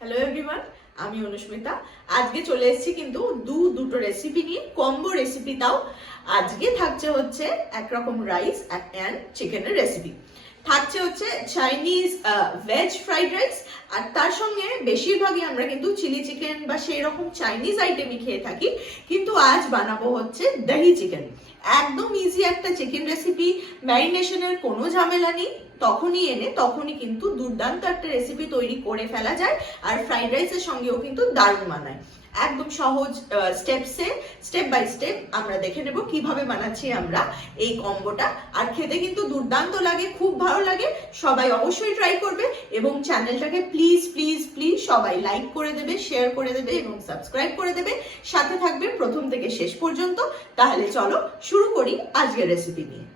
Hello everyone, আমি অনুস্মিতা। আজকে চলে এসেছি কিন্তু দুটো রেসিপি নিয়ে, কম্বো রেসিপি। তাও আজকে থাকছে হচ্ছে একরকম রাইস অ্যান্ড চিকেনের রেসিপি। থাকছে হচ্ছে চাইনিজ ভেজ ফ্রাইড রাইস, আর তার সঙ্গে বেশিরভাগই আমরা কিন্তু চিলি চিকেন বা সেই রকম চাইনিজ আইটেমই খেয়ে থাকি, কিন্তু আজ বানাবো হচ্ছে দহি চিকেন। একদম ইজি একটা চিকেন রেসিপি, ম্যারিনেশনের কোনো ঝামেলা নেই। তখনই কিন্তু দুর্দান্ত একটা রেসিপি তৈরি করে ফেলা যায়, আর ফ্রাইড রাইসের সঙ্গেও কিন্তু দারুণ মানায়। একদম সহজ স্টেপ বাই স্টেপ আমরা দেখে নেব কিভাবে বানাচ্ছি আমরা এই কম্বোটা। আর খেতে কিন্তু দুর্দান্ত লাগে, খুব ভালো লাগে। সবাই অবশ্যই ট্রাই করবে এবং চ্যানেলটাকে প্লিজ প্লিজ প্লিজ সবাই লাইক করে দেবে, শেয়ার করে দেবে এবং সাবস্ক্রাইব করে দেবে। সাথে থাকবে প্রথম থেকে শেষ পর্যন্ত। তাহলে চলো শুরু করি আজকের রেসিপি নিয়ে।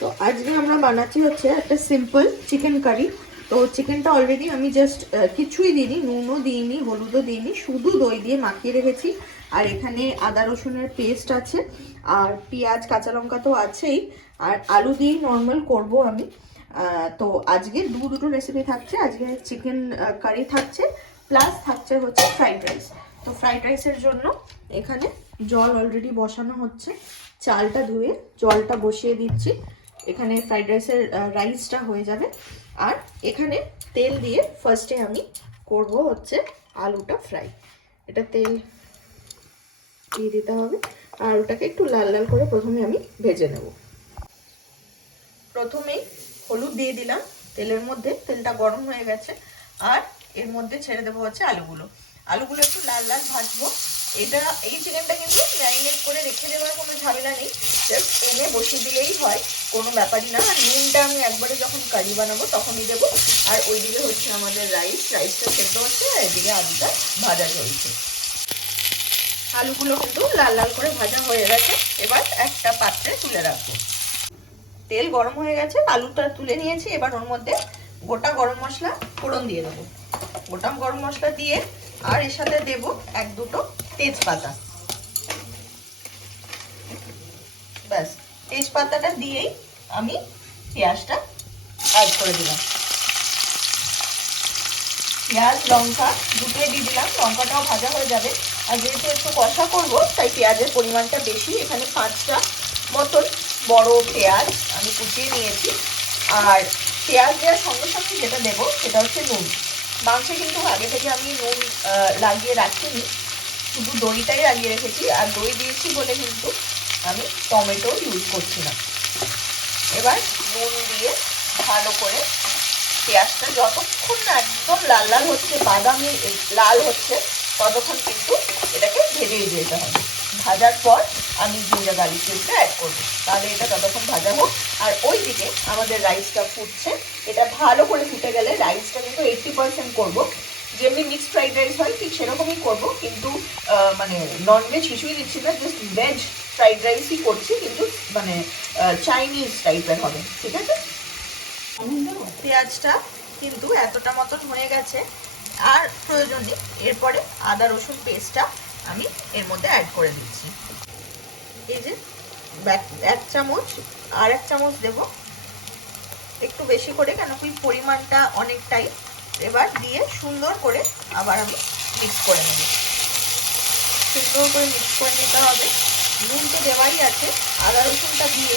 তো আজকে আমরা বানাচ্ছি হচ্ছে একটা সিম্পল চিকেন কারি। তো চিকেনটা অলরেডি আমি জাস্ট কিছুই দিইনি, নুনও দিইনি, হলুদও দিইনি, শুধু দই দিয়ে মাখিয়ে রেখেছি। আর এখানে আদা রসুনের পেস্ট আছে, আর পেঁয়াজ কাঁচা লঙ্কা তো আছেই, আর আলু দিয়েই নর্মাল করব আমি। তো আজকে দুটো রেসিপি থাকছে। আজকে চিকেন কারি থাকছে, প্লাস থাকছে হচ্ছে ফ্রাইড রাইস। তো ফ্রাইড রাইসের জন্য এখানে জল অলরেডি বসানো হচ্ছে, চালটা ধুয়ে জলটা বসিয়ে দিচ্ছি। এখানে ফ্রাইড রাইসের রাইসটা হয়ে যাবে। আর এখানে তেল দিয়ে ফার্স্টে আমি করব হচ্ছে আলুটা ফ্রাই। এটা তেল দিয়ে দিতে হবে, আর ওটাকে একটু লাল লাল করে প্রথমে আমি ভেজে নেব। প্রথমেই হলুদ দিয়ে দিলাম তেলের মধ্যে, তেলটা গরম হয়ে গেছে। আর এর মধ্যে ছেড়ে দেবো হচ্ছে আলুগুলো একটু লাল লাল ভাজবো। এই চিকেনটা কিন্তু ম্যারিনেট করে রেখে দেওয়ার কোনো ঝামেলা নেই, জাস্ট এনে বসিয়ে দিলেই হয়, কোনো ব্যাপারই না। আর নুনটা আমি একবারে যখন কারি বানাবো তখনই দেবো। আর ওইদিকে হচ্ছে আমাদের রাইসটা সেদ্ধ হচ্ছে, আর এদিকে আলুটা ভাজা চলছে। আলুগুলো কিন্তু লাল লাল করে ভাজা হয়ে গেছে, এবার একটা পাত্রে তুলে রাখবো। তেল গরম হয়ে গেছে, আলুটা তুলে নিয়েছি। এবার ওর মধ্যে গোটা গরম মশলা ফোড়ন দিয়ে দেবো। গোটা গরম মশলা দিয়ে আর এর সাথে দেবো এক দুটো তেজপাতা। ব্যাস, তেজপাতাটা দিয়েই আমি পেঁয়াজটা অ্যাড করে দিলাম। পেঁয়াজ লঙ্কা দুটোই দিয়ে দিলাম, লঙ্কাটাও ভাজা হয়ে যাবে। আর যেহেতু একটু কষা করবো তাই পেঁয়াজের পরিমাণটা বেশি। এখানে 5টা মতন বড় পেঁয়াজ আমি কুচিয়ে নিয়েছি। আর পেঁয়াজ দেওয়ার সঙ্গে সঙ্গে যেটা দেবো সেটা হচ্ছে নুন। মাংসে কিন্তু আগে থেকে আমি নুন লাগিয়ে রাখিনি, শুধু দইটাই লাগিয়ে রেখেছি। আর দই দিয়েছি বলে কিন্তু আমি টমেটো ইউজ করছি না। এবার নুন দিয়ে ভালো করে পেঁয়াজটা যতক্ষণ না একদম লাল লাল হচ্ছে, বাদামি লাল হচ্ছে, ততক্ষণ কিন্তু এটাকে ভেজেই যেতে হবে। ভাজার পর আমি জিঞ্জার গার্লিক পেস্টটা অ্যাড করবো, তাহলে এটা ততক্ষণ ভাজা হোক। আর ওইদিকে আমাদের রাইসটা ফুটছে। এটা ভালো করে ফুটে গেলে রাইসটা কিন্তু 80% করবো। যেমনি মিক্সড ফ্রাইড রাইস হয় ঠিক সেরকমই করবো, কিন্তু মানে ননভেজ কিছুই দিচ্ছি না, জাস্ট ভেজ ফ্রাইড রাইসই করছি, কিন্তু মানে চাইনিজ টাইপের হবে। ঠিক আছে, পেঁয়াজটা কিন্তু এতটা মতন হয়ে গেছে, আর প্রয়োজন নেই। এরপরে আদা রসুন পেস্টটা আমি এর মধ্যে অ্যাড করে দিচ্ছি। এই যে 1 চামচ, আর 1 চামচ দেব, একটু বেশি করে, কেন কি পরিমাণটা অনেকটাই। এবার দিয়ে সুন্দর করে আবার আমি মিক্স করে নেব। সুন্দর করে মিক্স করে নিতে হবে। নুন তো দেওয়াই আছে, আদা রসুনটা দিয়ে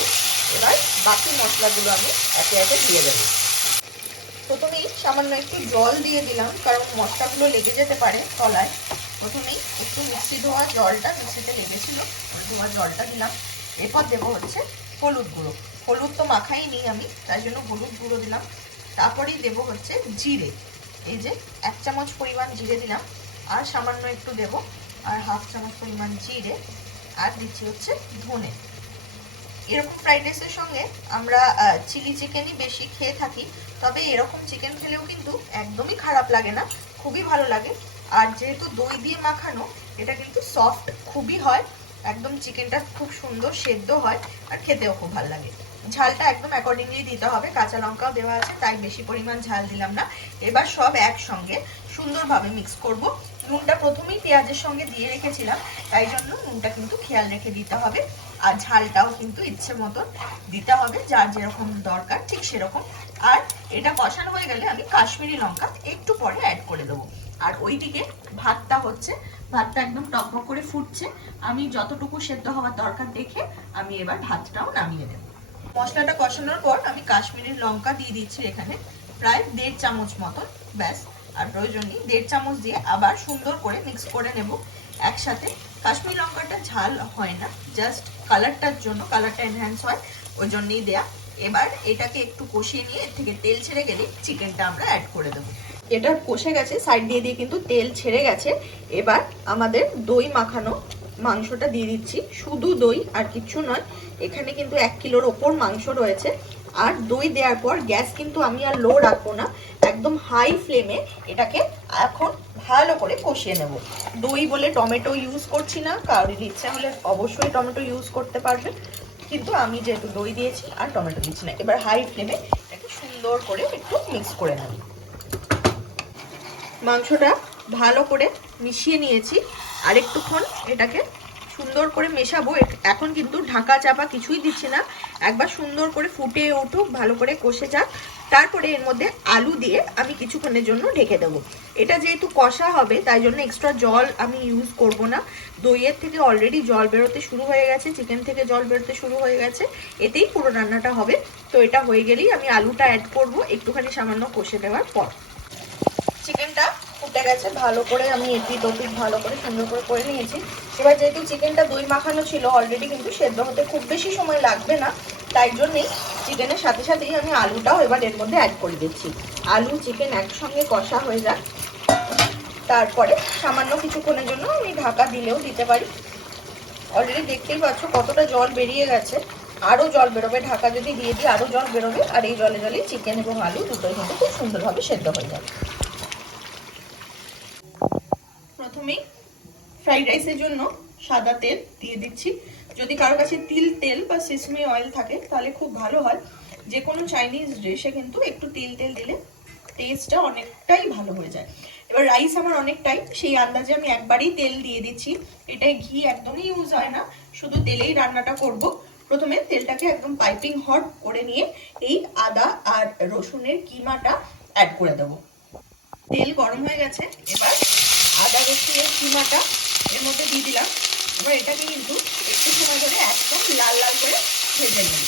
এবার বাকি মশলাগুলো আমি একে একে দিয়ে দেবো। প্রথমেই সামান্য একটু জল দিয়ে দিলাম, কারণ মশলাগুলো লেগে যেতে পারে তলায়। প্রথমেই একটু মিক্সি ধোয়া জলটা, মিক্সিতে লেগেছিল, ধোয়া জলটা দিলাম। এরপর দেবো হচ্ছে হলুদ গুঁড়ো। হলুদ তো মাখাই নিই আমি, তাই জন্য হলুদ গুঁড়ো দিলাম। তারপরেই দেবো হচ্ছে জিরে। এই যে 1 চামচ পরিমাণ জিরে দিলাম, আর সামান্য একটু দেবো, আর 1/2 চামচ পরিমাণ জিরে, আর দিচ্ছি হচ্ছে ধনে। এরকম ফ্রাইড রাইসের সঙ্গে আমরা চিলি চিকেনই বেশি খেয়ে থাকি, তবে এরকম চিকেন খেলেও কিন্তু একদমই খারাপ লাগে না, খুবই ভালো লাগে। আর যেহেতু দই দিয়ে মাখানো, এটা কিন্তু সফট খুবই হয়, একদম চিকেনটা খুব সুন্দর সেদ্ধ হয়, আর খেতেও খুব ভালো লাগে। ঝালটা একদম অ্যাকর্ডিংলি দিতে হবে, কাঁচা লঙ্কাও দেওয়া আছে তাই বেশি পরিমাণ ঝাল দিলাম না। এবার সব একসঙ্গে সুন্দরভাবে মিক্স করব। নুনটা প্রথমেই পেঁয়াজের সঙ্গে দিয়ে রেখেছিলাম, তাই জন্য নুনটা কিন্তু খেয়াল রেখে দিতে হবে। আর ঝালটাও কিন্তু ইচ্ছে মতন দিতে হবে, যার যেরকম দরকার ঠিক সেরকম আর এটা কষানো হয়ে গেলে আমি কাশ্মীরি লঙ্কা একটু পরে অ্যাড করে দেবো। আর ওইদিকে ভাতটা হচ্ছে, ভাতটা একদম টকবক করে ফুটছে। আমি যতটুকু সেদ্ধ হওয়ার দরকার দেখে আমি এবার ভাতটাও নামিয়ে দেব। মশলাটা কষানোর পর আমি কাশ্মীরি লঙ্কা দিয়ে দিচ্ছি এখানে প্রায় 1.5 চামচ মতন, ব্যাস। আর প্রয়োজন নেই, 1.5 চামচ দিয়ে আবার সুন্দর করে মিক্স করে নেব একসাথে। কাশ্মীরি লঙ্কাটা ঝাল হয় না, জাস্ট কালারটার জন্য, কালারটা এনহ্যান্স হয়, ওই জন্যই দেয়া। এবার এটাকে একটু কষিয়ে নিয়ে এর থেকে তেল ছেড়ে গেলে চিকেনটা আমরা অ্যাড করে দেবো। এটা কষে গেছে, সাইড দিয়ে দিয়ে কিন্তু তেল ছেড়ে গেছে। এবার আমাদের দই মাখানো মাংসটা দিয়ে দিচ্ছি, শুধু দই আর কিচ্ছু নয়। এখানে কিন্তু 1 কিলোর ওপর মাংস রয়েছে। আর দই দেওয়ার পর গ্যাস কিন্তু আমি আর লো রাখবো না, একদম হাই ফ্লেমে এটাকে এখন ভালো করে কষিয়ে নেব। দই বলে টমেটো ইউজ করছি না, কারোর ইচ্ছা হলে অবশ্যই টমেটো ইউজ করতে পারবে, কিন্তু আমি যেহেতু দই দিয়েছি আর টমেটো দিচ্ছি না। এবার হাই ফ্লেমে এটাকে সুন্দর করে একটু মিক্স করে নেব। মাংসটা ভালো করে মিশিয়ে নিয়েছি, আর একটুক্ষণ এটাকে সুন্দর করে মেশাবো। এখন কিন্তু ঢাকা চাপা কিছুই দিচ্ছি না, একবার সুন্দর করে ফুটে উঠুক, ভালো করে কষে যাক, তারপরে এর মধ্যে আলু দিয়ে আমি কিছুক্ষণের জন্য ঢেকে দেবো। এটা যেহেতু কষা হবে তাই জন্য এক্সট্রা জল আমি ইউজ করব না। দইয়ের থেকে অলরেডি জল বেরোতে শুরু হয়ে গেছে, চিকেন থেকে জল বেরোতে শুরু হয়ে গেছে, এতেই পুরো রান্নাটা হবে। তো এটা হয়ে গেলেই আমি আলুটা অ্যাড করব একটুখানি সামান্য কষে দেওয়ার পর। চিকেনটা ফুটে গেছে, ভালো করে আমি এপিট ওপিট ভালো করে সুন্দর করে নিয়েছি। এবার যেহেতু চিকেনটা দই মাখানো ছিল অলরেডি, কিন্তু সেদ্ধ হতে খুব বেশি সময় লাগবে না, তাই জন্যেই চিকেনের সাথে সাথেই আমি আলুটাও এবার এর মধ্যে অ্যাড করে দিচ্ছি। আলু চিকেন একসঙ্গে কষা হয়ে যাক, তারপরে সামান্য কিছুক্ষণের জন্য আমি ঢাকা দিলেও দিতে পারি। অলরেডি দেখতেই পাচ্ছ কতটা জল বেরিয়ে গেছে, আরও জল বেরোবে, ঢাকা যদি দিয়ে দিই আরও জল বেরোবে। আর এই জলে জলেই চিকেন এবং আলু দুটোই কিন্তু খুব সুন্দরভাবে সেদ্ধ হয়ে যাবে। প্রথমেই ফ্রাইড রাইসের জন্য সাদা তেল দিয়ে দিচ্ছি। যদি কারো কাছে তিল তেল বা সেসমি অয়েল থাকে তাহলে খুব ভালো হয়। যে কোনো চাইনিজ ডিশে কিন্তু একটু তিল তেল দিলে টেস্টটা অনেকটাই ভালো হয়ে যায়। এবার রাইস আমার অনেকটাই, সেই আন্দাজে আমি একবারই তেল দিয়ে দিচ্ছি। এটাই ঘি একদমই ইউজ হয় না, শুধু তেলেই রান্নাটা করব। প্রথমে তেলটাকে একদম পাইপিং হট করে নিয়ে এই আদা আর রসুনের কিমাটা অ্যাড করে দেবো। তেল গরম হয়ে গেছে, এবার আদা রসুনের কিমাটা এর মধ্যে দিয়ে দিলাম। এবার এটাকে কিন্তু একটু সময় ধরে একদম লাল লাল করে ভেজে নিই।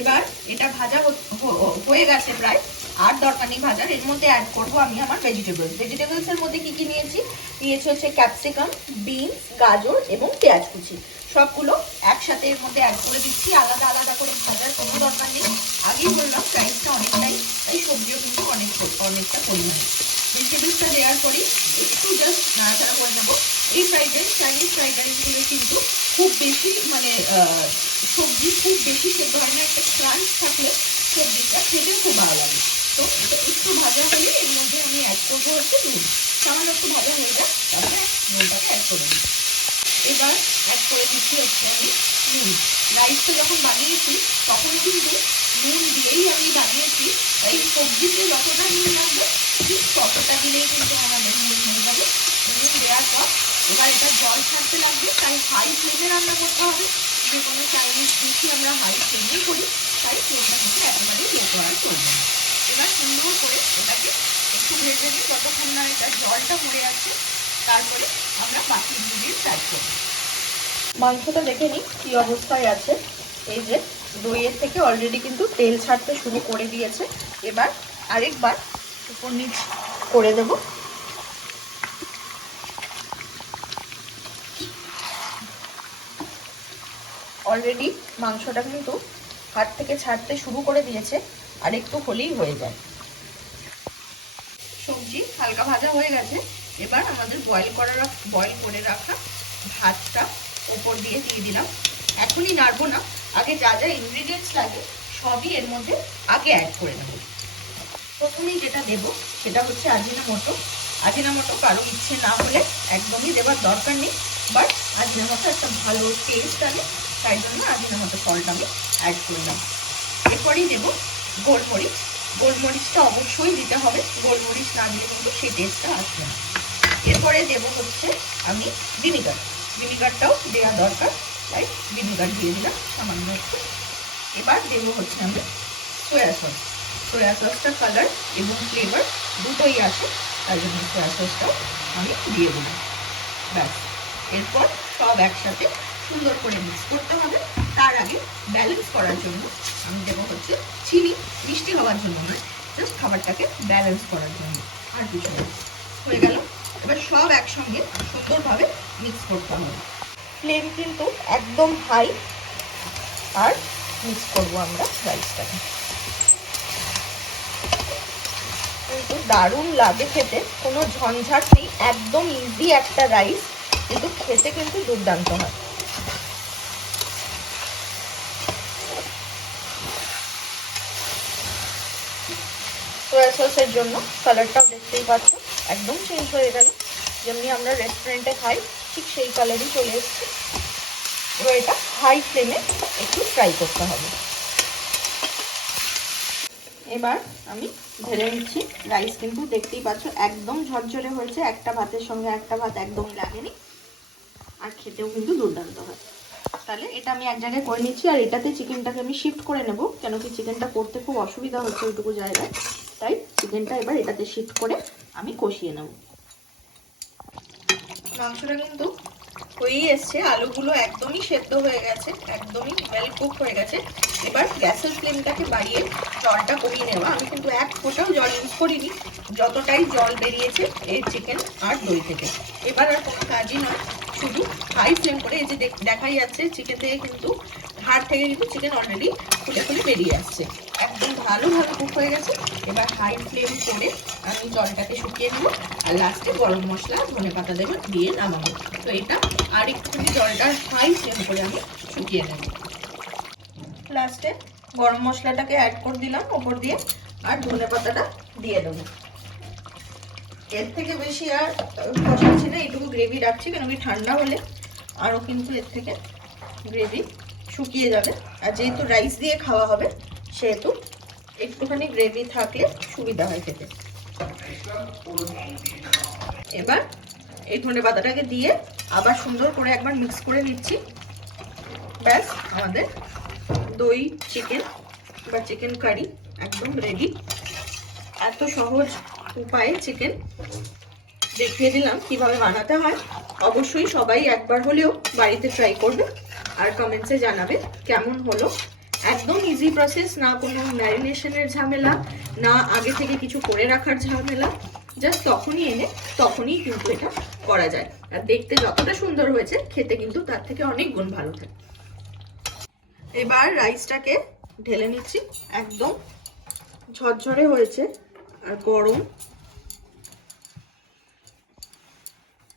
এবার এটা ভাজা হয়ে গেছে প্রায়, আর দরকার নেই ভাজার। এর মধ্যে অ্যাড করবো আমি আমার ভেজিটেবলস এর মধ্যে কি কি নিয়েছি হচ্ছে ক্যাপসিকাম, বিনস, গাজর এবং পেঁয়াজ কুচি, সবগুলো একসাথে এর মধ্যে অ্যাড করে দিচ্ছি। আলাদা আলাদা করে ভাজার কোনো দরকার নেই, আগেই বললাম প্রাইসটা অনেকটাই, তাই সবজিও কিন্তু অনেকটা পরিমাণে। ভেজিটেবলসটা দেওয়ার পরে একটু জাস্ট নাড়াচাড়া করে নেবো। এই ফ্রাইড রাইস, চাইনিজ ফ্রাইড রাইসগুলো কিন্তু খুব বেশি সবজি খুব বেশি সেদ্ধ হয় না, একটা ক্রাঞ্চ থাকলে সবজিটা খেতে খুব ভালো লাগে। তো এটা একটু ভাজা হলে এর মধ্যে আমি অ্যাড করবো হচ্ছে নুন। সামান্য একটু ভাজা হয়ে যায়, তারপরে নুনটাকে অ্যাড করে দিই। এবার অ্যাড করে দিচ্ছি হচ্ছে আমি নুন। রাইসটা যখন বানিয়েছি তখন কিন্তু নুন দিয়েই আমি বানিয়েছি, তাই সবজিতে যতটা নুন লাগবে ঠিক ততটা দিলেই কিন্তু আমাদের নুন হয়ে যাবে। নুন দেওয়ার পর এবার এটা জল ছাড়তে লাগবে, তাই হাই ফ্লেমে রান্না করতে হবে। যে কোনো চাইনিজ ডিশই আমরা হাই ফ্লেমেই করি, তাই ফ্লেমটা কিন্তু একেবারেই লো করা চলবে না। এবার সুন্দর করে এটাকে একটু ভেজে নিই যতক্ষণ না এটা জলটা মরে যাচ্ছে, তারপরে আমরা বাকি ইনগ্রিডিয়েন্টস অ্যাড করব। মাংসটা দেখে নিই কি অবস্থায় আছে। এই যে দইয়ের থেকে অলরেডি কিন্তু তেল ছাড়তে শুরু করে দিয়েছে। এবার আরেকবার উপর নিচ করে দেব। অলরেডি মাংসটা কিন্তু হাত থেকে ছাড়তে শুরু করে দিয়েছে, আর একটু হলেই হয়ে যায়। সবজি হালকা ভাজা হয়ে গেছে, এবার আমাদের বয়েল করে রাখা ভাতটা উপর দিয়ে দিলাম। এখনই নাড়বো না, আগে যা যা ইনগ্রিডিয়েন্টস লাগে সবই এর মধ্যে আগে অ্যাড করে নেব। প্রথমেই যেটা দেব সেটা হচ্ছে আজিনামোটো। আজিনামোটো কারো ইচ্ছে না হলে একদমই দেওয়ার দরকার নেই, বাট আজিনামোটো একটা ভালো টেস্ট আনে, তাই জন্য আজিনামোটো সল্ট আমি অ্যাড করলাম। এরপরেই দেব গোলমরিচ। গোলমরিচটা অবশ্যই দিতে হবে, গোলমরিচ না দিলে কিন্তু সেই টেস্টটা আসবে না। এরপরে দেব হচ্ছে আমি ভিনিগার। ভিনিগারটাও দেওয়া দরকার, তাই ভিনিগার দিয়ে দিলাম সামান্য একটু। এবার দেবো হচ্ছে আমি সয়া সস। সোয়া সসটা কালার এবং ফ্লেভার দুটোই আসে, তাই জন্য সোয়া সসটাও আমি দিয়ে দিলাম। ব্যাস, এরপর সব একসাথে সুন্দর করে মিক্স করতে হবে। তার আগে ব্যালেন্স করার জন্য আমি দেবো হচ্ছে চিনি, মিষ্টি হওয়ার জন্য নয়, জাস্ট খাবারটাকে ব্যালেন্স করার জন্য, আর কিছু না। হয়ে গেল। এবার সব একসঙ্গে সুন্দরভাবে মিক্স করতে হবে। ফ্লেম কিন্তু একদম হাই, আর মিক্স করবো আমরা রাইসটাকে। কিন্তু দারুণ লাগে খেতে, কোনো ঝঞ্ঝাট নেই, একদম ইজি একটা রাইস, কিন্তু খেতে কিন্তু দুর্দান্ত হয়। সোয়া সসের জন্য কালারটাও দেখতেই পাচ্ছ একদম চেঞ্জ হয়ে গেল, যেমনি আমরা রেস্টুরেন্টে খাই ঠিক সেই কালারই চলে এসছে। এবার এটা হাই ফ্লেমে একটু ফ্রাই করতে হবে। এবার আমি ঢেলে নিচ্ছি। রাইস কিন্তু দেখতেই পাচ্ছ একদম ঝরঝরে হয়েছে, একটা ভাতের সঙ্গে একটা ভাত একদম লাগেনি, আর খেতেও কিন্তু দুর্দান্ত হয়। তাহলে এটা আমি এক জায়গায় করে নিচ্ছি, আর এটাতে চিকেনটাকে আমি শিফট করে নেব, কেন কি চিকেনটা করতে খুব অসুবিধা হচ্ছে ওইটুকু জায়গায়, তাই চিকেনটা এবার এটাতে শিফট করে আমি কষিয়ে নেব। মাংসটা কিন্তু হয়েই এসছে, আলুগুলো একদমই সেদ্ধ হয়ে গেছে, একদমই ওয়েল কুক হয়ে গেছে। এবার গ্যাসের ফ্লেমটাকে বাড়িয়ে জলটা কমিয়ে নেওয়া। আমি কিন্তু এক ফোঁটাও জল ইউজ করিনি, যতটাই জল বেরিয়েছে এই চিকেন আর দই থেকে। এবার আর কোনো কাজই নয়, শুধু হাই ফ্লেম করে, এই যে দেখাই যাচ্ছে চিকেন থেকে কিন্তু হাড় থেকে কিন্তু চিকেন অলরেডি ফুলে ফুলে বেরিয়ে আসছে, একদম ভালোভাবে কুক হয়ে গেছে। এবার হাই ফ্লেম করে আমি জলটাকে শুকিয়ে নেব, আর লাস্টে গরম মশলা ধনেপাতা দেবো, দিয়ে নামাবো। তো এটা আর একটুখানি জলটা হাই ফ্লেম করে আমি শুকিয়ে নেব। লাস্টে গরম মশলাটাকে অ্যাড করে দিলাম ওপর দিয়ে, আর ধনেপাতাটা দিয়ে দেবো। এর থেকে বেশি আর কষাচ্ছি না, এইটুকু গ্রেভি রাখছি, কেন কি ঠান্ডা হলে আরও কিন্তু এর থেকে গ্রেভি শুকিয়ে যাবে। আর যেহেতু রাইস দিয়ে খাওয়া হবে, সেহেতু একটুখানি গ্রেভি থাকলে সুবিধা হয় খেতে। এবার এই ধনেপাতাটাকে দিয়ে আবার সুন্দর করে একবার মিক্স করে নিচ্ছি। ব্যাস, আমাদের দই চিকেন বা চিকেন কারি একদম রেডি। এত সহজ উপায়ে চিকেন দেখিয়ে দিলাম কিভাবে বানাতে হয়। অবশ্যই সবাই একবার হলেও বাড়িতে ট্রাই করবে, আর কমেন্টসে জানাবে কেমন হলো। একদম ইজি প্রসেস, না কোনো ম্যারিনেশনের ঝামেলা, না আগে থেকে কিছু করে রাখার ঝামেলা, জাস্ট তখনই এনে তখনই কিন্তু এটা করা যায়। আর দেখতে যতটা সুন্দর হয়েছে, খেতে কিন্তু তার থেকে অনেক গুণ ভালো থাকে। এবার রাইসটাকে ঢেলে নিচ্ছি, একদম ঝরঝরে হয়েছে আর গরম।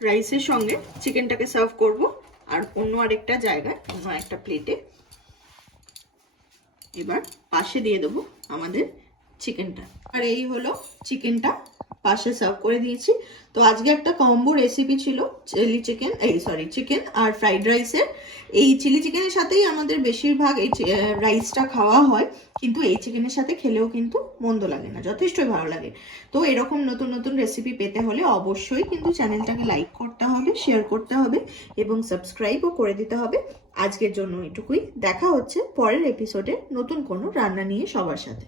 রাইসের সঙ্গে চিকেনটাকে সার্ভ করব, আর অন্য আরেকটা জায়গায়, অন্য একটা প্লেটে এবার পাশে দিয়ে দেবো আমাদের চিকেনটা। আর এই হলো চিকেনটা পাশে সার্ভ করে দিয়েছি। তো আজকে একটা কম্বো রেসিপি ছিল চিলি চিকেন, চিকেন আর ফ্রাইড রাইসের। এই চিলি চিকেনের সাথেই আমাদের বেশিরভাগ এই রাইসটা খাওয়া হয়, কিন্তু এই চিকেনের সাথে খেলেও কিন্তু মন্দ লাগে না, যথেষ্টই ভালো লাগে। তো এরকম নতুন নতুন রেসিপি পেতে হলে অবশ্যই কিন্তু চ্যানেলটাকে লাইক করতে হবে, শেয়ার করতে হবে এবং সাবস্ক্রাইবও করে দিতে হবে। আজকের জন্য এটুকুই, দেখা হচ্ছে পরের এপিসোডে নতুন কোনো রান্না নিয়ে সবার সাথে।